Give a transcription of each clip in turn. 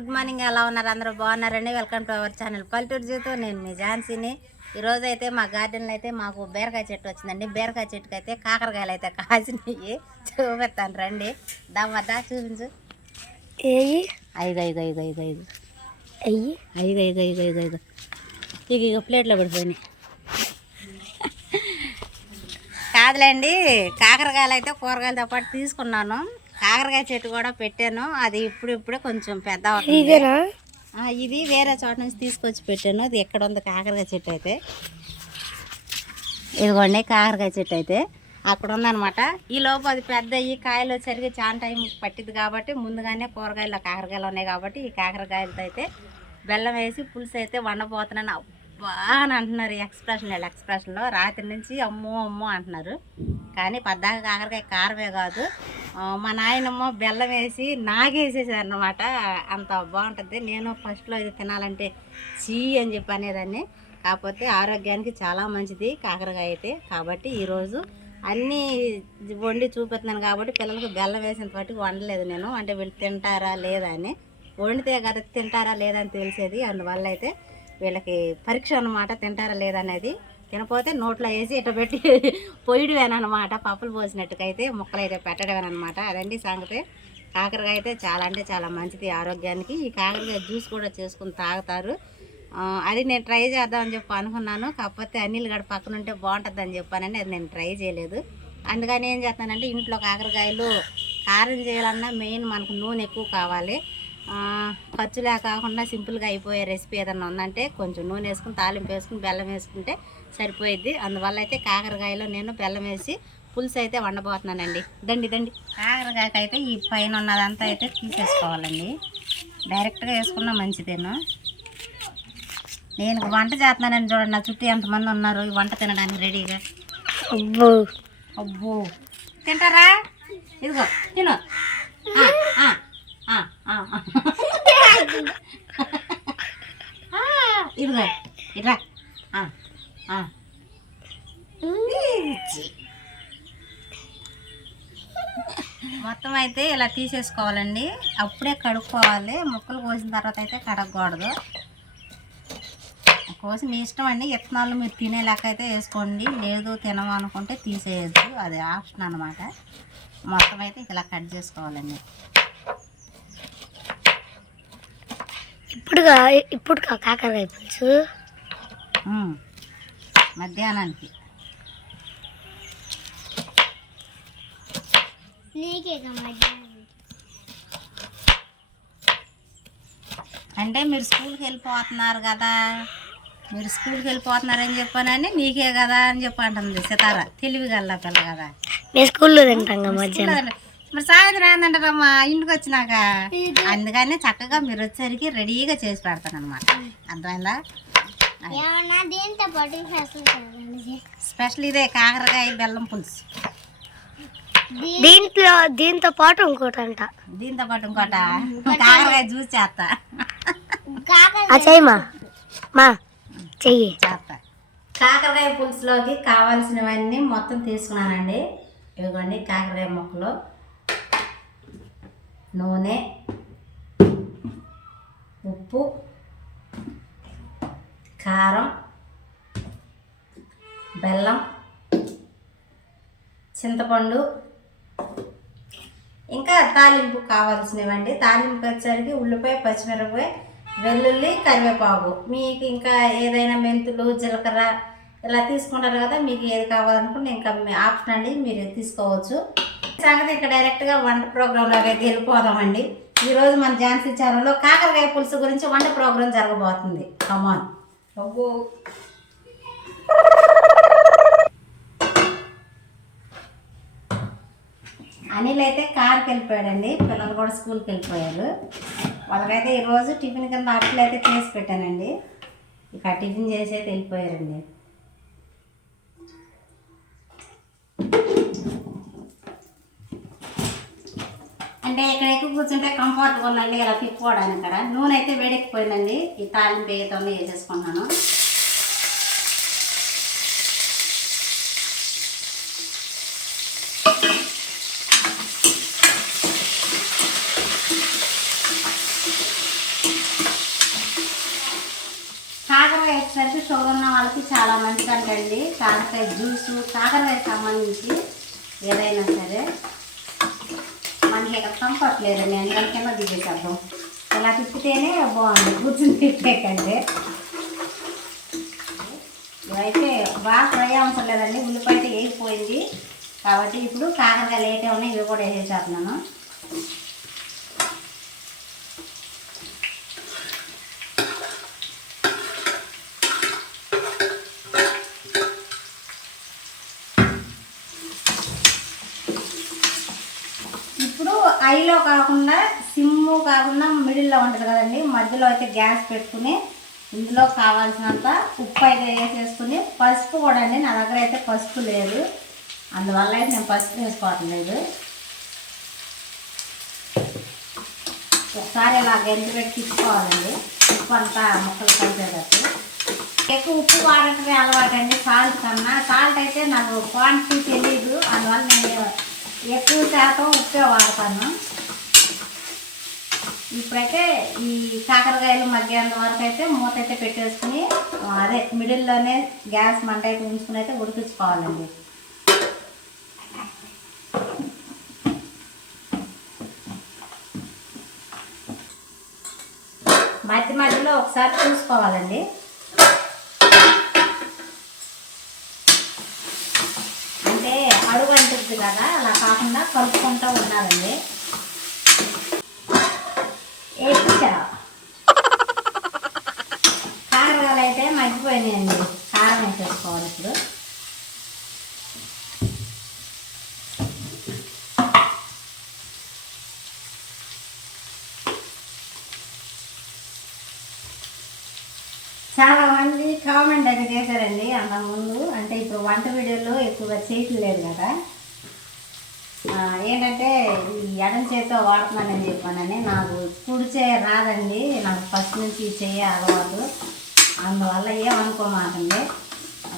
Good morning ఎలా ఉన్నారు? అందరూ బాగున్నారండి? వెల్కమ్ టు అవర్ ఛానల్ పల్లెటూరు జీవితం నేను మీ ఝాన్సీని. ఈరోజు అయితే మా గార్డెన్లో అయితే మాకు బీరకాయ చెట్టు వచ్చిందండి. బీరకాయ చెట్టుకి అయితే కాకరకాయలు అయితే కాసినాయి. చూపిస్తాను రండి. దమ్మద్దా చూపించు. ఏయి? ఐదు ఐదు ఐదు ఐదు ఐదు. అయ్యి ఐదు ఐదు ఐదు ఐదు ఐదు. ఇక ఇక ప్లేట్లో పడిపోయినాయి. కాదులేండి కాకరకాయలు అయితే కూరగాయలతో పాటు తీసుకున్నాను. కాకరకాయ చెట్టు కూడా పెట్టాను. అది ఇప్పుడు ఇప్పుడే కొంచెం పెద్ద ఇది వేరే చోట నుంచి తీసుకొచ్చి పెట్టాను. అది ఎక్కడ ఉంది? కాకరకాయ చెట్టు అయితే. ఇదిగోండి కాకరకాయ చెట్టు అయితే. అక్కడ ఉందన్నమాట. ఈ లోపు అది పెద్ద ఈ కాయలు సరిగ్గా చాలా టైం పట్టింది కాబట్టి ముందుగానే కూరగాయలు కాకరకాయలు ఉన్నాయి కాబట్టి ఈ కాకరకాయలతో అయితే బెల్లం వేసి పులుసు అయితే వండబోతున్నాను. అబ్బా అని అంటున్నారు ఈ ఎక్స్ప్రెషన్ వీళ్ళ ఎక్స్ప్రెషన్లో. రాత్రి నుంచి అమ్మో అమ్మో అంటున్నారు. కానీ పద్దాక కాకరకాయ కారమే కాదు. మా నాయనమ్మ బెల్లం వేసి నాగేసేసారు అనమాట అంత బాగుంటుంది. నేను ఫస్ట్లో ఇది తినాలంటే చీ అని చెప్పి అనేదాన్ని. కాకపోతే ఆరోగ్యానికి చాలా మంచిది కాకరకాయ అయితే. కాబట్టి ఈరోజు అన్నీ వండి చూపెత్తున్నాను కాబట్టి పిల్లలకు బెల్లం వేసిన వాటికి వండలేదు నేను. అంటే వీళ్ళు తింటారా లేదా అని. వండితే కదా తింటారా లేదా అని తెలిసేది. అందువల్ల అయితే వీళ్ళకి పరీక్ష అనమాట తింటారా లేదా అనేది తినపోతే నోట్లో వేసి ఇట్లా పెట్టి పొయ్యడమేనమాట పప్పులు పోసినట్టుకైతే అయితే ముక్కలు అయితే పెట్టడమేనమాట అదండి సంగతి. కాకరకాయ అయితే చాలా అంటే చాలా మంచిది ఆరోగ్యానికి. ఈ కాకరకాయ జ్యూస్ కూడా చేసుకుని తాగుతారు. అది నేను ట్రై చేద్దామని చెప్పి అనుకున్నాను. కాకపోతే అనిల్ గడ పక్కన ఉంటే బాగుంటుంది అని చెప్పానండి అది నేను ట్రై చేయలేదు. అందుకని ఏం చేస్తానంటే ఇంట్లో కాకరకాయలు కారం చేయాలన్నా మెయిన్ మనకు నూనె ఎక్కువ కావాలి. ఖర్చు ఖర్చులే కాకుండా సింపుల్గా అయిపోయే రెసిపీ ఏదన్నా ఉందంటే కొంచెం నూనె వేసుకుని తాలింపు వేసుకుని బెల్లం వేసుకుంటే సరిపోయిద్ది అందువల్ల అయితే కాకరకాయలో నేను బెల్లం వేసి పులుసు అయితే వండబోతున్నానండి. దండి దండి. కాకరకాయకి అయితే ఈ పైన ఉన్నదంతా అయితే తీసేసుకోవాలండి. డైరెక్ట్గా వేసుకున్నా మంచిదేను? నేను వంట చేస్తున్నానని చూడండి నా చుట్టూ ఎంతమంది ఉన్నారు ఈ వంట తినడానికి రెడీగా? అబ్బో. అబ్బో. తింటారా? ఇదిగో తిను. ఆ, ఆ, ఆ, ఆ, ఆ. ఆ, ఇదిగో ఇరా. మొత్తం అయితే ఇలా తీసేసుకోవాలండి. అప్పుడే కడుక్కోవాలి. ముక్కలు కోసిన తర్వాత అయితే కడగకూడదు. కోసి మీ ఇష్టం అండి. విత్తనాలు మీరు తినే లెక్క అయితే వేసుకోండి. లేదు తినమనుకుంటే తీసేయద్దు. అది ఆప్షన్ అనమాట మొత్తం అయితే ఇలా కట్ చేసుకోవాలండి. ఇప్పుడుగా ఇప్పుడు కా- కాకరకాయ పులుసు. మధ్యాహ్నానికి. అంటే మీరు స్కూల్కి వెళ్ళిపోతున్నారు కదా. మీరు స్కూల్కి వెళ్ళిపోతున్నారని చెప్పానని నీకే కదా అని చెప్పి అంటుంది సితార. తెలివి గల్లా పిల్ల కదా. స్కూల్లో తింటాం మధ్యాహ్నం. మరి సాయంత్రం ఏంటంటారమ్మా ఇంటికి వచ్చినాక. అందుకని చక్కగా మీరు వచ్చేసరికి రెడీగా చేసి పెడతాను అనమాట అర్థమైందా? స్పెషల్ ఇదే కాకరకాయ బెల్లం పులుసు. దీంట్లో దీంతో పాటు ఇంకోటి అంట దీంతో పాటు ఇంకోట? కాకరకాయ జ్యూస్ చేస్తా. ఆ చెయ్యమా మా చెయ్యి. చేస్తా. కాకరకాయ పులుసులోకి కావాల్సినవన్నీ మొత్తం తీసుకున్నానండి. ఇదిగోండి కాకరకాయ ముక్కలు. నూనె. ఉప్పు. కారం బెల్లం చింతపండు ఇంకా తాలింపు కావాల్సినవండి. తాలింపు వచ్చేసరికి ఉల్లిపాయ పచ్చిమిరపకాయ వెల్లుల్లి కరివేపాకు. మీకు ఇంకా ఏదైనా మెంతులు జీలకర్ర ఇలా తీసుకుంటారు కదా మీకు ఏది కావాలనుకుంటే ఇంకా మీ ఆప్షన్ అండి మీరు తీసుకోవచ్చు. సంగతి ఇంకా డైరెక్ట్గా వంట ప్రోగ్రాంలోకి అయితే వెళ్ళిపోదామండి. ఈరోజు మన ఝాన్సీ ఛానల్లో కాకరకాయ పులుసు గురించి వంట ప్రోగ్రాం జరగబోతుంది. కమాన్ అబ్బో అనిల్ అయితే కార్కి వెళ్ళిపోయాడండి. పిల్లలు కూడా స్కూల్కి వెళ్ళిపోయారు. వాళ్ళకైతే ఈరోజు టిఫిన్ కింద అట్లు అయితే చేసి పెట్టానండి. ఇక టిఫిన్ చేసి అయితే వెళ్ళిపోయారండి. అంటే ఇక్కడ ఎక్కువ కూర్చుంటే కంఫర్ట్గా ఉందండి ఇలా తిప్పుకోవడానికి ఇక్కడ నూనె అయితే వేడెక్కిపోయిందండి. ఈ తాలింపు వేయటంలో వేసేసుకున్నాను కాకరకాయ వచ్చేసరికి షుగర్ ఉన్న వాళ్ళకి చాలా మంచిదంటండి. కాకరకాయ జ్యూసు కాకరకాయ సంబంధించి ఏదైనా సరే. మనకి ఇక్కడ నేను లేదండి దిగేసాను ఇలా తిప్పితేనే బాగుంది. కూర్చుని తిప్పే కంటే ఇవైతే బాగా ఫ్రై అవసరం లేదండి. ఉల్లిపాయ వేగిపోయింది. కాబట్టి ఇప్పుడు కాకరకాయలు ఏటే ఉన్నాయి ఇవి కూడా వేసేసాను హైలో కాకుండా సిమ్ము కాకుండా మిడిల్లో ఉంటుంది కదండి. మధ్యలో అయితే గ్యాస్ పెట్టుకుని ఇందులో కావాల్సినంత ఉప్పు అయితే వేసేసుకుని పసుపు కూడా అండి. నా దగ్గర అయితే పసుపు లేదు. అందువల్ల అయితే నేను పసుపు వేసుకోవట్లేదు ఒకసారి ఇలా గంటి పెట్టి తిప్పుకోవాలండి. ఉప్పు అంతా ముక్కలు కలిసేటట్టు ఎక్కువ ఉప్పు వాడటమే అలవాటు అండి సాల్ట్ కన్నా. సాల్ట్ అయితే నాకు క్వాంటిటీ తెలియదు అందువల్ల నేను ఎక్కువ శాతం ఉప్పే వాడతాను ఇప్పుడైతే ఈ కాకరకాయలు మధ్యాహ్నం వరకు అయితే మూత అయితే పెట్టేసుకుని అదే మిడిల్లోనే గ్యాస్ మంట అయితే ఉంచుకుని అయితే ఉడికించుకోవాలండి. మధ్య మధ్యలో ఒకసారి చూసుకోవాలండి అంటే అడుగు కదా అలా కాకుండా కలుపుకుంటూ ఉండాలండి. వేపించా కారాలు అయితే మగ్గిపోయినాయండి. కారం వేసేసుకోవాలి ఇప్పుడు. చాలా మంది కామెంట్ అయితే చేశారండి అంతకుముందు. ముందు అంటే ఇప్పుడు వంట వీడియోలో ఎక్కువగా చేయట్లేదు కదా. ఏంటంటే ఈ ఎడం చేతితో వాడుతున్నానని చెప్పానని నాకు కుడి చేయ రాదండి. నాకు ఫస్ట్ నుంచి చేయ అలవాటు. అందువల్ల ఏమనుకోమాకండి.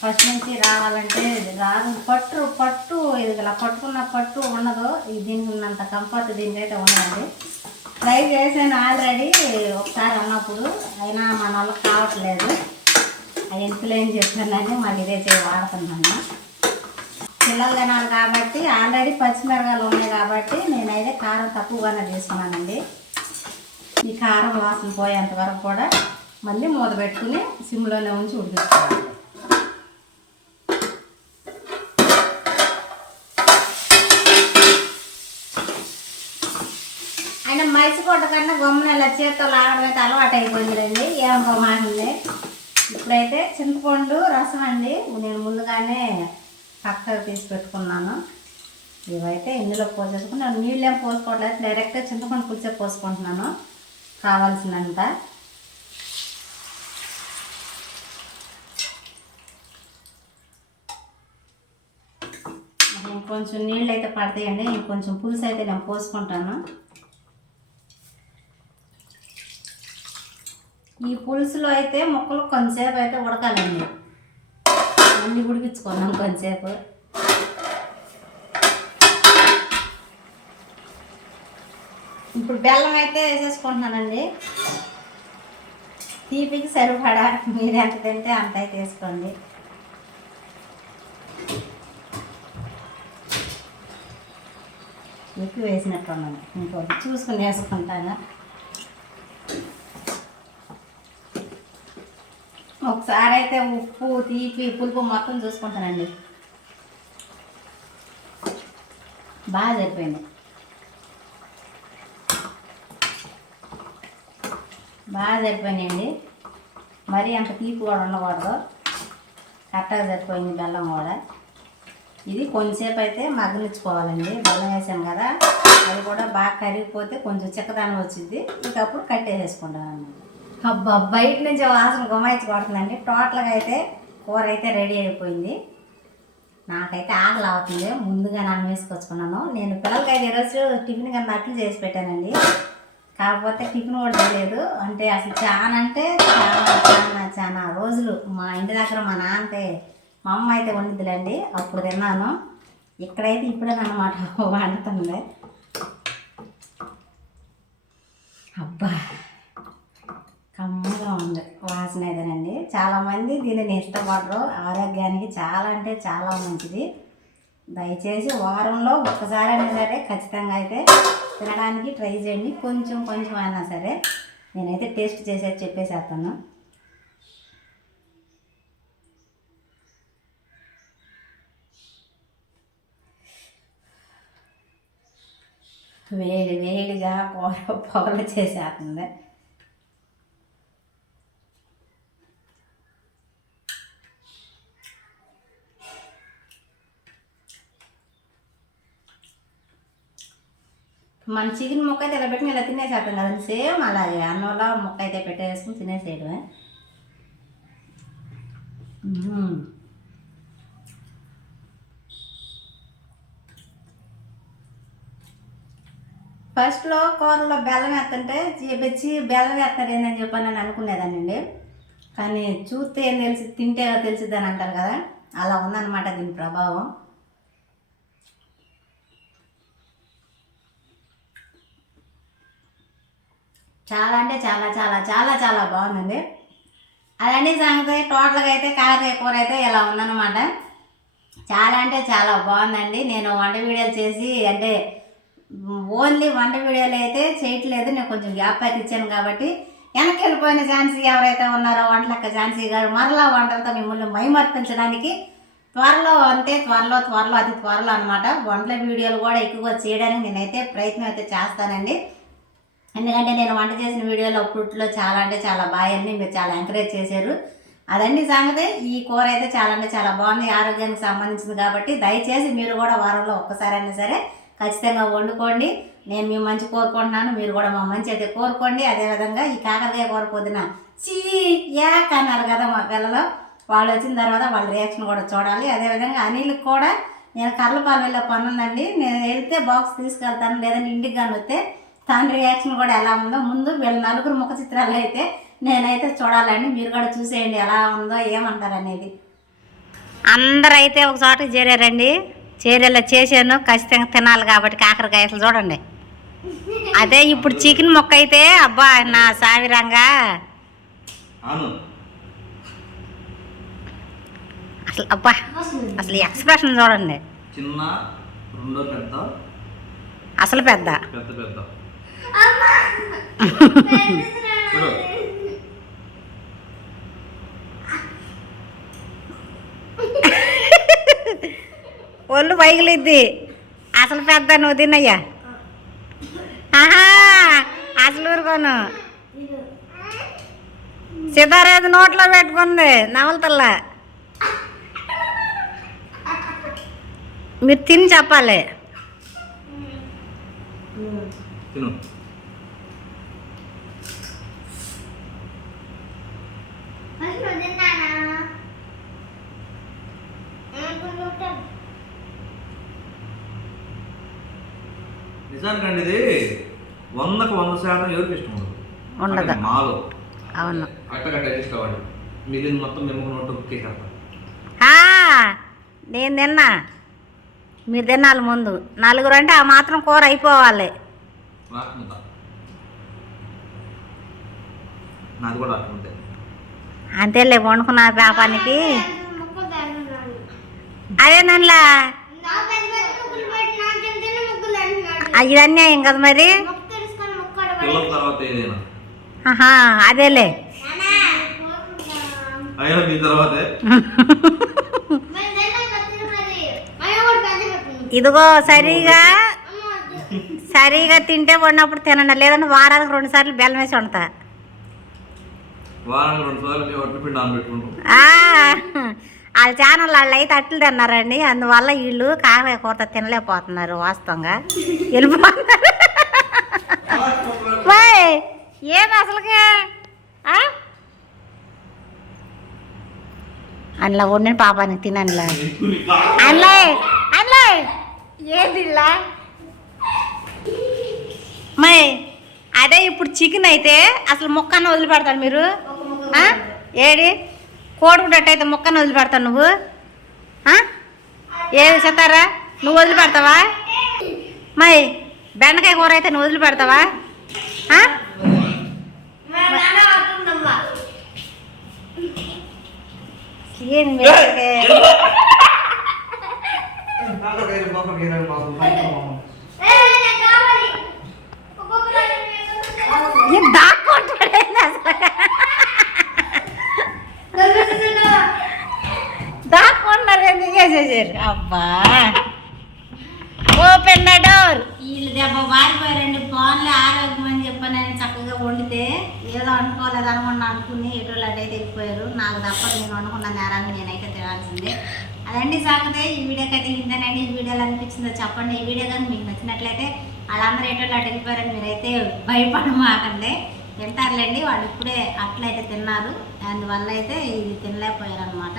ఫస్ట్ నుంచి రావాలంటే రాదు. పట్టు పట్టు ఇది ఇలా పట్టుకున్న పట్టు ఉండదు. ఇది దీనికి ఉన్నంత కంఫర్ట్ దీనికైతే ఉండాలి. ట్రై చేశాను ఆల్రెడీ ఒకసారి అన్నప్పుడు. అయినా మన వాళ్ళకి కావట్లేదు. అది ఎందుకులో ఏం మళ్ళీ ఇదే చేయి వాడుతున్నాను. పిల్లలు తినాలి కాబట్టి ఆల్రెడీ పచ్చిమిరకాయలు ఉన్నాయి కాబట్టి నేనైతే కారం తక్కువగానే తీసుకున్నానండి. ఈ కారం వాసన పోయేంత వరకు కూడా మళ్ళీ మూత పెట్టుకుని సిమ్లోనే ఉంచి ఉడికించుకోవాలి. ఆయన మైసికొట్ట కన్నా గమ్మున ఇలా చేత్తో లాగడం అయితే అలవాటు అయిపోయిందండి ఏమనుకోమాకండి ఇప్పుడైతే చింతపండు రసం అండి. నేను ముందుగానే పక్కకు తీసి పెట్టుకున్నాను. ఇవైతే ఇందులో పోసేసుకుని నేను నీళ్ళు ఏం పోసుకోవట్లేదు డైరెక్ట్గా చింతపండు పులిసే పోసుకుంటున్నాను. కావాల్సినంత. కొంచెం నీళ్ళు అయితే పడతాయండి ఇంకొంచెం పులుసు అయితే నేను పోసుకుంటాను. ఈ పులుసులో అయితే ముక్కలు కొంతసేపు అయితే ఉడకాలండి. అన్ని ఉడికించుకున్నాం కొంతసేపు. ఇప్పుడు బెల్లం అయితే వేసేసుకుంటున్నానండి. తీపికి సరిపడా మీరు ఎంత తింటే అంత అయితే వేసుకోండి. ఎక్కువ వేసినట్టు ఉన్నాను ఇంకోటి చూసుకుని వేసుకుంటాను. ఒకసారి అయితే ఉప్పు తీపి పులుపు మొత్తం చూసుకుంటానండి. బాగా సరిపోయింది. బాగా సరిపోయినాయండి. మరీ అంత తీపి కూడా ఉండకూడదు. కరెక్ట్గా సరిపోయింది బెల్లం కూడా. ఇది కొంచెంసేపు అయితే మగ్గనిచ్చుకోవాలండి. బెల్లం వేసాం కదా అది కూడా బాగా కరిగిపోతే కొంచెం చిక్కదనం వచ్చింది ఇంకప్పుడు కట్టేసేసుకుంటాను అన్నమాట అబ్బా బయట నుంచి వాసన గుమాయించి కొడుతుందండి. టోటల్గా అయితే కూర అయితే రెడీ అయిపోయింది. నాకైతే ఆకలి అవుతుంది. ముందుగా నాన్న వేసుకొచ్చుకున్నాను. నేను పిల్లలకి అయితే ఈరోజు టిఫిన్ కన్నా అట్లు చేసి పెట్టానండి. కాకపోతే టిఫిన్ కూడా తెలియదు అంటే అసలు చాలా అంటే చాలా చాలా చాలా రోజులు మా ఇంటి దగ్గర మా నాన్నతే మా అమ్మ అయితే వండిద్దిలేండి. అప్పుడు తిన్నాను. ఇక్కడైతే ఇప్పుడేనమాట వండుతుంది. అబ్బా కమ్మగా ఉంది వాసన వాసన ఇదేనండి చాలామంది దీనిని ఇష్టపడరు ఆరోగ్యానికి చాలా అంటే చాలా మంచిది. దయచేసి వారంలో ఒక్కసారి అయినా సరే ఖచ్చితంగా అయితే తినడానికి ట్రై చేయండి. కొంచెం కొంచెం అయినా సరే నేనైతే టేస్ట్ చేసేది చెప్పేసేస్తాను. వేడి వేడిగా కూర పొగలు చేసేస్తుంది. మన చికెన్ ముక్క అయితే ఇలా పెట్టి ఇలా తినేసేస్తాం కదండి. సేమ్ అలాగే అన్నంలో ముక్క అయితే పెట్టేసుకుని తినేసేయడమే. ఫస్ట్లో కూరలో బెల్లం వేస్తుంటే చేపించి బెల్లం వేస్తారు ఏందని చెప్పని నేను అనుకునేదానండి కానీ చూస్తే ఏం తెలిసి తింటే తెలిసిద్దని అంటారు కదా. అలా ఉందన్నమాట దీని ప్రభావం. చాలా అంటే చాలా చాలా చాలా చాలా బాగుందండి. అదండి సంగతి. టోటల్గా అయితే కాకరకాయ కూర అయితే ఇలా ఉందన్నమాట. చాలా అంటే చాలా బాగుందండి. నేను వంట వీడియోలు చేసి అంటే ఓన్లీ వంట వీడియోలు అయితే చేయట్లేదు. నేను కొంచెం గ్యాప్ అయితే ఇచ్చాను కాబట్టి వెనక్కి వెళ్ళిపోయిన ఝాన్సీ ఎవరైతే ఉన్నారో వంటలక్క ఝాన్సీ గారు మరలా వంటలతో మిమ్మల్ని మైమర్పించడానికి త్వరలో అంటే త్వరలో త్వరలో అది త్వరలో అనమాట వంటల వీడియోలు కూడా ఎక్కువగా చేయడానికి నేనైతే ప్రయత్నం అయితే చేస్తానండి. ఎందుకంటే నేను వంట చేసిన వీడియోలో అప్పట్లో చాలా అంటే చాలా బాగుంది మీరు చాలా ఎంకరేజ్ చేశారు. అదండి సంగతి. ఈ కూర అయితే చాలా అంటే చాలా బాగుంది. ఆరోగ్యానికి సంబంధించింది కాబట్టి దయచేసి మీరు కూడా వారంలో ఒక్కసారైనా సరే ఖచ్చితంగా వండుకోండి. నేను మీ మంచి కోరుకుంటున్నాను. మీరు కూడా మా మంచి అయితే కోరుకోండి. అదేవిధంగా ఈ కాకరకాయ కూర పొద్దున చీ యాక్ అన్నారు కదా మా పిల్లలు. వాళ్ళు వచ్చిన తర్వాత వాళ్ళ రియాక్షన్ కూడా చూడాలి. అదేవిధంగా అనిల్కి కూడా నేను కర్లపాలు వెళ్ళే పని ఉందండి నేను వెళ్తే బాక్స్ తీసుకెళ్తాను. లేదంటే ఇంటికి కానీ వస్తే తన రియాక్షన్ కూడా ఎలా ఉందో. ముందు వీళ్ళ నలుగురు ముఖ చిత్రాలు అయితే నేనైతే చూడాలండి. మీరు కూడా చూసేయండి ఎలా ఉందో ఏమంటారు అనేది అందరూ అయితే ఒక చోటకి చేరారండి. చేరేలా చేశాను. ఖచ్చితంగా తినాలి కాబట్టి కాకరకాయ అసలు చూడండి. అదే ఇప్పుడు చికెన్ మొక్క అయితే అబ్బా నా సావిరంగా. అసలు అబ్బా అసలు ఎక్స్ప్రెషన్ చూడండి. చిన్న రెండో పెద్ద. అసలు పెద్ద. పెద్ద పెద్ద. ఒళ్ళు పైగిలిద్ది. అసలు పెద్ద నువ్వు తిన్నయ్యా. ఆహా అసలు ఊరుకోను. సితారేది నోట్లో పెట్టుకుంది నవలతల్ల. మీరు తిని చెప్పాలి తిను నిజానికండి ఇది వందకు వంద శాతం ఎవరికి ఇష్టం ఉండదు. మాలో. అవును. మిగిలిన మొత్తం మేము నోట్ బుక్కేసేస్తాం ఆ, నేను తిన్నా. మీరు తినాలి ముందు. నలుగురు అంటే ఆ మాత్రం కూర అయిపోవాలి. నాది కూడా అట్లుంటే అంతేలే వండుకున్న పాపానికి అదే నన్లా ఇది అన్యాయం కదా మరి? ఆహా అదేలే. ఇదిగో సరిగా సరిగా తింటే వండినప్పుడు తినండి లేదంటే వారానికి రెండు సార్లు బెల్లం వేసి వండుతా. వారానికి రెండు సార్లు వాళ్ళ ఛానల్ వాళ్ళు అయితే అట్లు తిన్నారండి. అందువల్ల వీళ్ళు కాకరకాయ కూర తినలేకపోతున్నారు వాస్తవంగా. వెళ్ళిపోతున్నారు. ఏది అసలుగా అందులో వండిన పాపానికి తిననిలా అందులో అందులో ఏది మై అదే ఇప్పుడు చికెన్ అయితే అసలు ముక్కన్న వదిలిపెడతారు మీరు? ఏడి? కోడిగుడ్డట్టు అయితే వదిలిపెడతావు నువ్వు ఏది చెప్తారా నువ్వు వదిలిపెడతావా మరి బెండకాయ కూర అయితే నువ్వు వదిలిపెడతావా ఏం కాకరకాయలు కాకరకాయలు మాకు బయట మామ. ఏం దాక్కుంటాడేంది అసలు దాక్కున్నారు ఎందుకు వేసేసారు అబ్బా. ఓపెన్ ద డోర్ వీళ్ళు దెబ్బ వారిపోయారండి ఫోన్లో ఆరోగ్యం అని చెప్పానని చక్కగా వండితే ఏదో అనుకోలేదు అనుకున్నా అనుకుని ఎటువంటి అయితే వెళ్ళిపోయారు నాకు తప్ప నేను అనుకున్న నేరాన్ని నేనైతే తినాల్సిందే. అదండి సాగితే. ఈ వీడియోకి అయితే ఇంతేనండి. ఈ వీడియోలో అనిపించిందో చెప్పండి. ఈ వీడియో కానీ మీకు నచ్చినట్లయితే వాళ్ళందరూ ఎటువంటి అటు వెళ్ళిపోయారని మీరైతే భయపడమాకండి. తింటారులేండి వాళ్ళు ఇప్పుడే అట్లయితే తిన్నారు. అందువల్ల అయితే ఇది తినలేకపోయారు అనమాట